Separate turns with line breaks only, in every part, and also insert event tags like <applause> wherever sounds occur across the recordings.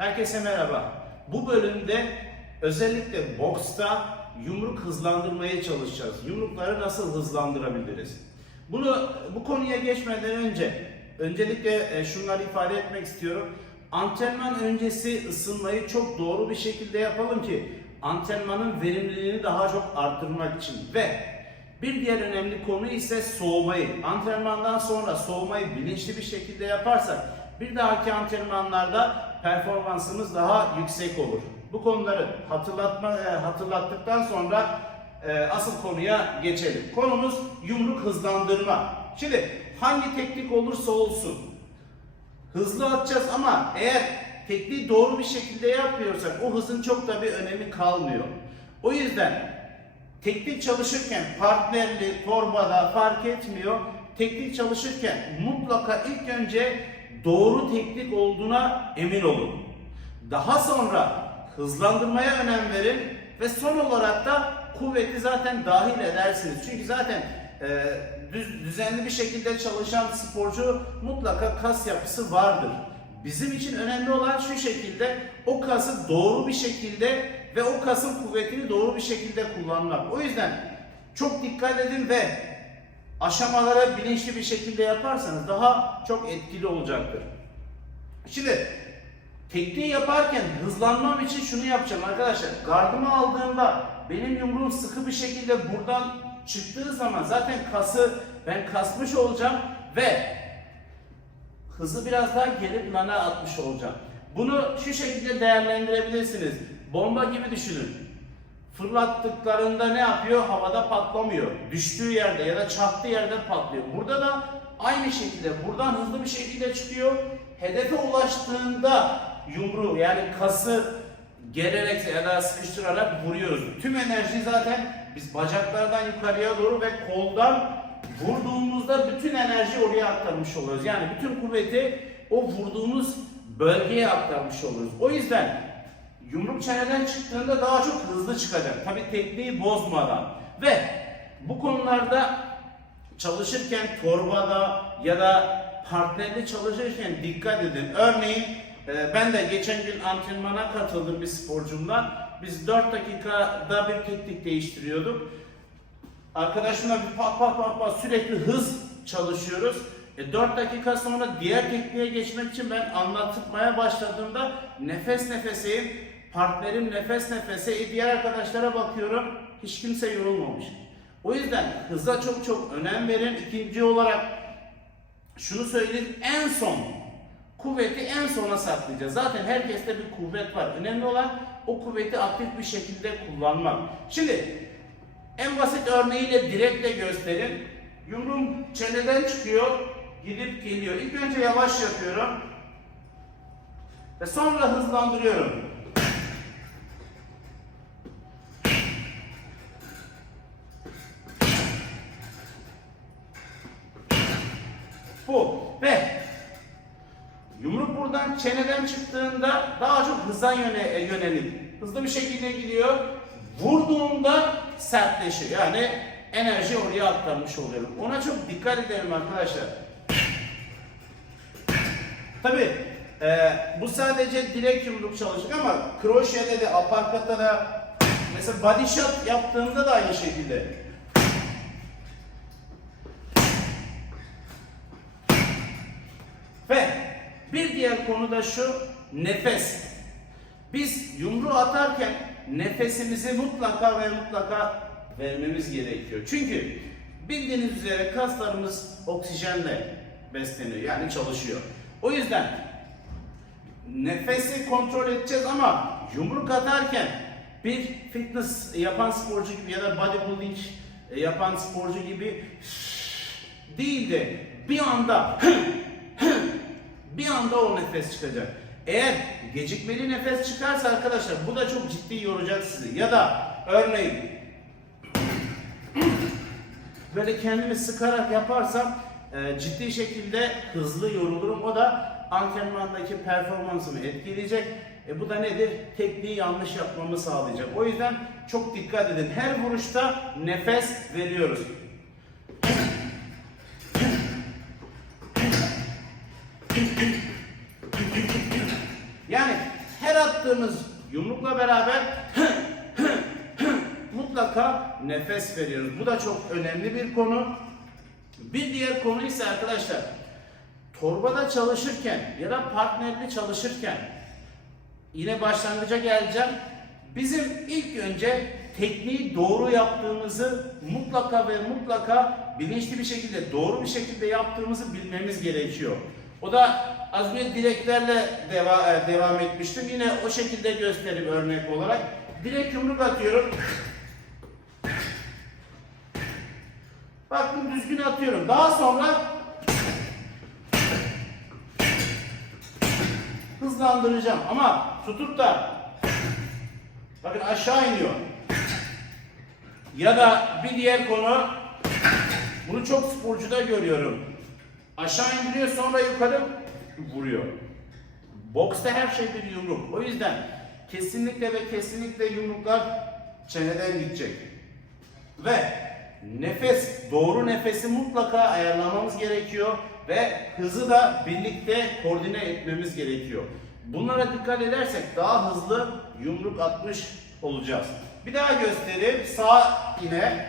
Herkese merhaba. Bu bölümde özellikle boksta yumruk hızlandırmaya çalışacağız. Yumrukları nasıl hızlandırabiliriz? Bunu bu konuya geçmeden önce öncelikle e, şunları ifade etmek istiyorum. Antrenman öncesi ısınmayı çok doğru bir şekilde yapalım ki antrenmanın verimliliğini daha çok arttırmak için ve bir diğer önemli konu ise soğumayı. Antrenmandan sonra soğumayı bilinçli bir şekilde yaparsak bir dahaki antrenmanlarda performansımız daha yüksek olur. Bu konuları hatırlatma e, hatırlattıktan sonra e, asıl konuya geçelim. Konumuz yumruk hızlandırma. Şimdi hangi teknik olursa olsun hızlı atacağız ama eğer tekniği doğru bir şekilde yapıyorsak o hızın çok da bir önemi kalmıyor. O yüzden teknik çalışırken partnerli, torbada fark etmiyor. Teknik çalışırken mutlaka ilk önce doğru teknik olduğuna emin olun. Daha sonra hızlandırmaya önem verin ve son olarak da kuvveti zaten dahil edersiniz. Çünkü zaten e, düz, düzenli bir şekilde çalışan sporcu mutlaka kas yapısı vardır. Bizim için önemli olan şu şekilde o kası doğru bir şekilde ve o kasın kuvvetini doğru bir şekilde kullanmak. O yüzden çok dikkat edin ve aşamaları bilinçli bir şekilde yaparsanız daha çok etkili olacaktır. Şimdi tekniği yaparken hızlanmam için şunu yapacağım arkadaşlar. Gardımı aldığımda benim yumruğum sıkı bir şekilde buradan çıktığı zaman zaten kası ben kasmış olacağım ve hızı biraz daha geri plana atmış olacağım. Bunu şu şekilde değerlendirebilirsiniz. Bomba gibi düşünün. Fırlattıklarında ne yapıyor? Havada patlamıyor. Düştüğü yerde ya da çarptığı yerde patlıyor. Burada da aynı şekilde buradan hızlı bir şekilde çıkıyor. Hedefe ulaştığında yumruğu yani kası gererek ya da sıkıştırarak vuruyoruz. Tüm enerji zaten biz bacaklardan yukarıya doğru ve koldan vurduğumuzda bütün enerji oraya aktarmış oluyoruz. Yani bütün kuvveti o vurduğumuz bölgeye aktarmış oluyoruz. O yüzden yumruk çeneden çıktığında daha çok hızlı çıkacak. Tabi tekniği bozmadan. Ve bu konularda çalışırken torbada ya da partnerli çalışırken dikkat edin. Örneğin e, ben de geçen gün antrenmana katıldım bir sporcumla. Biz 4 dakikada bir teknik değiştiriyorduk. Arkadaşımla bir pat pat pat pat sürekli hız çalışıyoruz. E 4 dakika sonra diğer tekniğe geçmek için ben anlatmaya başladığımda nefes nefeseyim. Partnerim nefes nefese. E diğer arkadaşlara bakıyorum. Hiç kimse yorulmamış. O yüzden hıza çok çok önem verin. İkinci olarak şunu söyleyeyim. En son kuvveti en sona saklayacağız. Zaten herkeste bir kuvvet var. Önemli olan o kuvveti aktif bir şekilde kullanmak. Şimdi en basit örneğiyle direktle gösterin. Yumruğum çeneden çıkıyor, gidip geliyor. İlk önce yavaş yapıyorum. Ve sonra hızlandırıyorum. Çeneden çıktığında daha çok hıza yöne, yönelik. Hızlı bir şekilde gidiyor. Vurduğunda sertleşiyor. Yani enerji oraya aktarmış oluyorum. Ona çok dikkat edelim arkadaşlar. Tabi bu sadece direkt yumruk çalışacak ama kroşede de aparkata da mesela body shot yaptığında da aynı şekilde. Bir diğer konu da şu nefes. Biz yumruğu atarken nefesimizi mutlaka ve mutlaka vermemiz gerekiyor. Çünkü bildiğiniz üzere kaslarımız oksijenle besleniyor yani çalışıyor. O yüzden nefesi kontrol edeceğiz ama yumruk atarken bir fitness yapan sporcu gibi ya da bodybuilding yapan sporcu gibi değil de bir anda bir anda o nefes çıkacak. Eğer gecikmeli nefes çıkarsa arkadaşlar bu da çok ciddi yoracak sizi. Ya da örneğin böyle kendimi sıkarak yaparsam e, ciddi şekilde hızlı yorulurum. O da antrenmandaki performansımı etkileyecek. E, bu da nedir? Tekniği yanlış yapmamı sağlayacak. O yüzden çok dikkat edin. Her vuruşta nefes veriyoruz. Yani attığımız yumrukla beraber mutlaka nefes veriyoruz. Bu da çok önemli bir konu. Bir diğer konu ise arkadaşlar torbada çalışırken ya da partnerli çalışırken yine başlangıca geleceğim. Bizim ilk önce tekniği doğru yaptığımızı mutlaka ve mutlaka bilinçli bir şekilde doğru bir şekilde yaptığımızı bilmemiz gerekiyor. O da az önce direklerle deva, e, devam etmiştim. Yine o şekilde göstereyim örnek olarak. Direkt yumruk atıyorum. Baktım düzgün atıyorum. Daha sonra hızlandıracağım ama tutup da bakın aşağı iniyor. Ya da bir diğer konu bunu çok sporcuda görüyorum. Aşağı indiriyor sonra yukarı vuruyor. Boksta her şey bir yumruk. O yüzden kesinlikle ve kesinlikle yumruklar çeneden gidecek. Ve nefes, doğru nefesi mutlaka ayarlamamız gerekiyor ve hızı da birlikte koordine etmemiz gerekiyor. Bunlara dikkat edersek daha hızlı yumruk atmış olacağız. Bir daha göstereyim. Sağ yine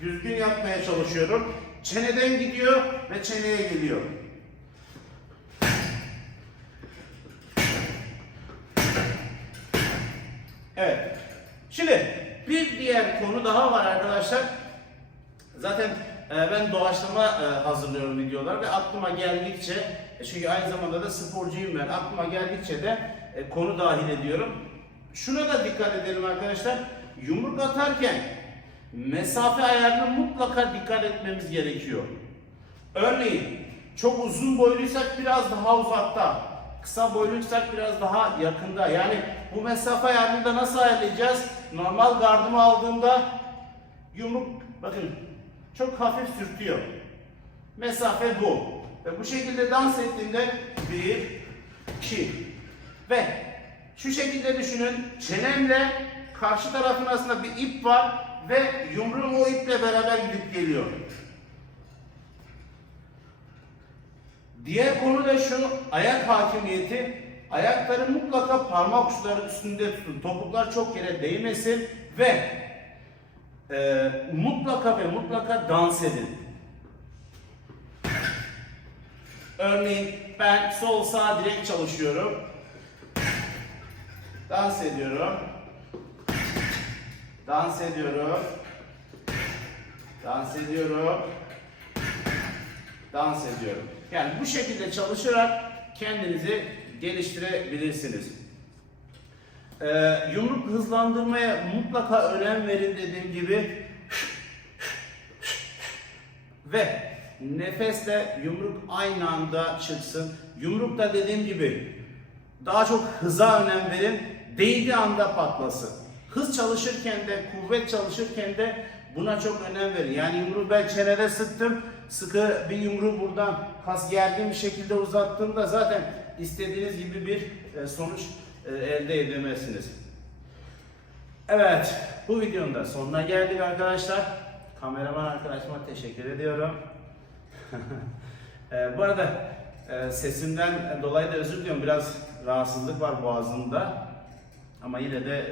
düzgün yapmaya çalışıyorum. Çeneden gidiyor ve çeneye geliyor. Evet. Şimdi bir diğer konu daha var arkadaşlar. Zaten e, ben doğaçlama e, hazırlıyorum videolar ve aklıma geldikçe e, çünkü aynı zamanda da sporcuyum ben. Aklıma geldikçe de konu dahil ediyorum. Şuna da dikkat edelim arkadaşlar. Yumruk atarken mesafe ayarına mutlaka dikkat etmemiz gerekiyor. Örneğin çok uzun boyluysak biraz daha uzakta, kısa boyluysak biraz daha yakında. Yani bu mesafe ayarını da nasıl ayarlayacağız? Normal gardımı aldığımda yumruk bakın çok hafif sürtüyor. Mesafe bu. Ve bu şekilde dans ettiğimde bir, iki ve şu şekilde düşünün. Çenemle karşı tarafın arasında bir ip var ve yumruğum o iple beraber gidip geliyor. Diğer konu da şu ayak hakimiyeti. Ayakları mutlaka parmak uçları üstünde tutun. Topuklar çok yere değmesin ve e, mutlaka ve mutlaka dans edin. Örneğin ben sol sağ direkt çalışıyorum. Dans ediyorum. Dans ediyorum. Dans ediyorum. Dans ediyorum. Yani bu şekilde çalışarak kendinizi geliştirebilirsiniz. Ee, yumruk hızlandırmaya mutlaka önem verin dediğim gibi. Ve nefesle yumruk aynı anda çıksın. Yumruk da dediğim gibi daha çok hıza önem verin. Değdiği anda patlasın. Hız çalışırken de, kuvvet çalışırken de buna çok önem verin. Yani yumruğu ben çenede sıktım. Sıkı bir yumruğu buradan kas gergin bir şekilde uzattığımda zaten istediğiniz gibi bir e, sonuç e, elde edemezsiniz. Evet, bu videonun da sonuna geldik arkadaşlar. Kameraman arkadaşıma teşekkür ediyorum. <laughs> e, bu arada sesimden dolayı da özür diliyorum. Biraz rahatsızlık var boğazımda. Ama yine de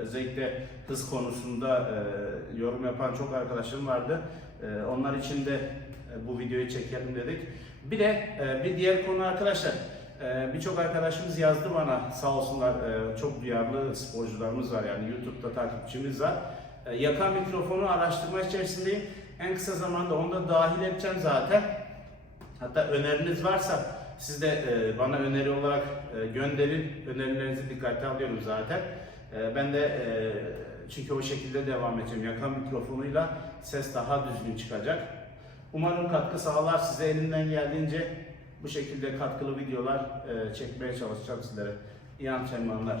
özellikle hız konusunda yorum yapan çok arkadaşım vardı. Onlar için de bu videoyu çekelim dedik. Bir de bir diğer konu arkadaşlar. E, Birçok arkadaşımız yazdı bana sağ olsunlar e, çok duyarlı sporcularımız var yani YouTube'da takipçimiz var. E, Yaka mikrofonu araştırma içerisindeyim. En kısa zamanda onu da dahil edeceğim zaten. Hatta öneriniz varsa siz de e, bana öneri olarak gönderin. Önerilerinizi dikkate alıyorum zaten. Ben de çünkü o şekilde devam edeceğim. Yaka mikrofonuyla ses daha düzgün çıkacak. Umarım katkı sağlar size elimden geldiğince bu şekilde katkılı videolar e, çekmeye çalışacağım sizlere. İyi antrenmanlar.